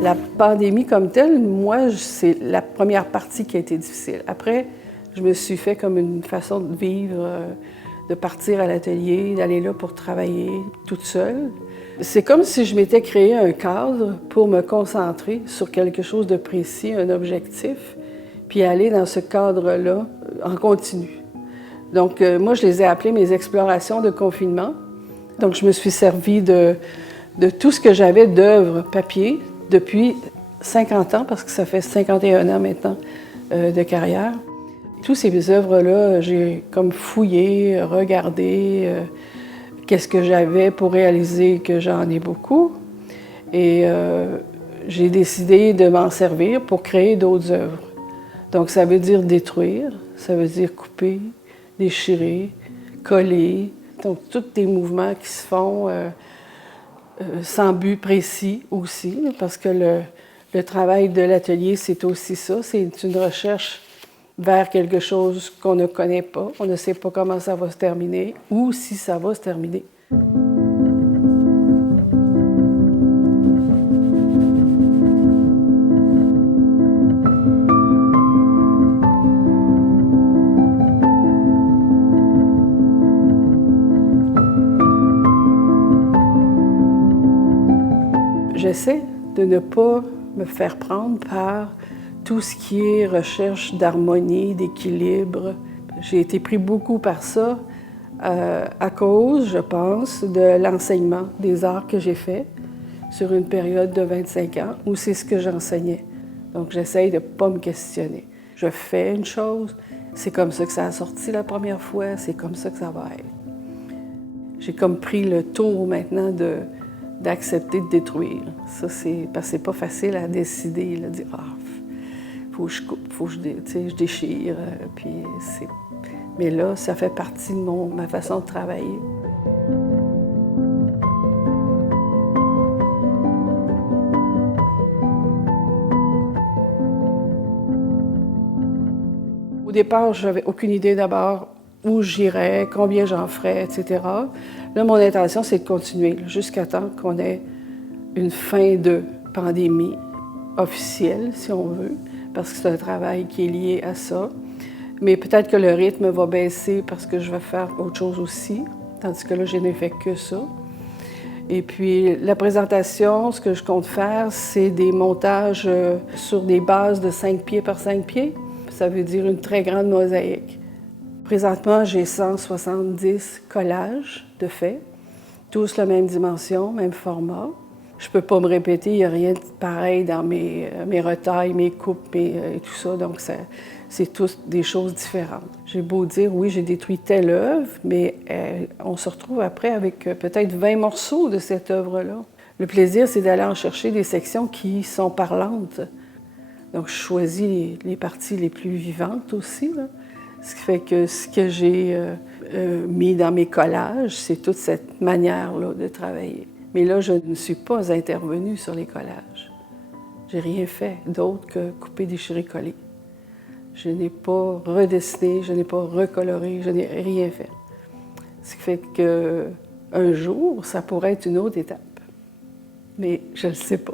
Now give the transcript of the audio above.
La pandémie comme telle, moi, c'est la première partie qui a été difficile. Après, je me suis fait comme une façon de vivre, de partir à l'atelier, d'aller là pour travailler toute seule. C'est comme si je m'étais créé un cadre pour me concentrer sur quelque chose de précis, un objectif, puis aller dans ce cadre-là en continu. Donc, moi, je les ai appelées mes explorations de confinement. Donc, je me suis servi de tout ce que j'avais d'œuvres papier depuis 50 ans, parce que ça fait 51 ans maintenant de carrière. Toutes ces œuvres-là, j'ai comme fouillé, regardé qu'est-ce que j'avais pour réaliser que j'en ai beaucoup. Et j'ai décidé de m'en servir pour créer d'autres œuvres. Donc, ça veut dire détruire, ça veut dire couper, déchirer, coller. Donc, tous des mouvements qui se font sans but précis aussi, parce que le travail de l'atelier, c'est aussi ça. C'est une recherche vers quelque chose qu'on ne connaît pas. On ne sait pas comment ça va se terminer ou si ça va se terminer. J'essaie de ne pas me faire prendre par tout ce qui est recherche d'harmonie, d'équilibre. J'ai été pris beaucoup par ça à cause, je pense, de l'enseignement des arts que j'ai fait sur une période de 25 ans où c'est ce que j'enseignais. Donc, j'essaie de ne pas me questionner. Je fais une chose, c'est comme ça que ça a sorti la première fois, c'est comme ça que ça va être. J'ai comme pris le tour maintenant d'accepter de détruire. Ça, c'est parce que c'est pas facile à décider, là, de dire « Ah, faut que je coupe, faut que je déchire. » Mais là, ça fait partie de ma façon de travailler. Au départ, je n'avais aucune idée d'abord où j'irais, combien j'en ferais, etc. Là, mon intention, c'est de continuer jusqu'à temps qu'on ait une fin de pandémie officielle, si on veut, parce que c'est un travail qui est lié à ça. Mais peut-être que le rythme va baisser parce que je vais faire autre chose aussi, tandis que là, je n'ai fait que ça. Et puis, la présentation, ce que je compte faire, c'est des montages sur des bases de 5 pieds par 5 pieds. Ça veut dire une très grande mosaïque. Présentement, j'ai 170 collages de faits, tous la même dimension, même format. Je ne peux pas me répéter, il n'y a rien de pareil dans mes retailles, mes coupes et tout ça, donc c'est tous des choses différentes. J'ai beau dire, oui, j'ai détruit telle œuvre, mais on se retrouve après avec peut-être 20 morceaux de cette œuvre-là. Le plaisir, c'est d'aller en chercher des sections qui sont parlantes. Donc, je choisis les parties les plus vivantes aussi, là. Ce qui fait que ce que j'ai mis dans mes collages, c'est toute cette manière-là de travailler. Mais là, je ne suis pas intervenue sur les collages. J'ai rien fait d'autre que couper, déchirer, coller. Je n'ai pas redessiné, je n'ai pas recoloré, je n'ai rien fait. Ce qui fait qu'un jour, ça pourrait être une autre étape. Mais je ne le sais pas.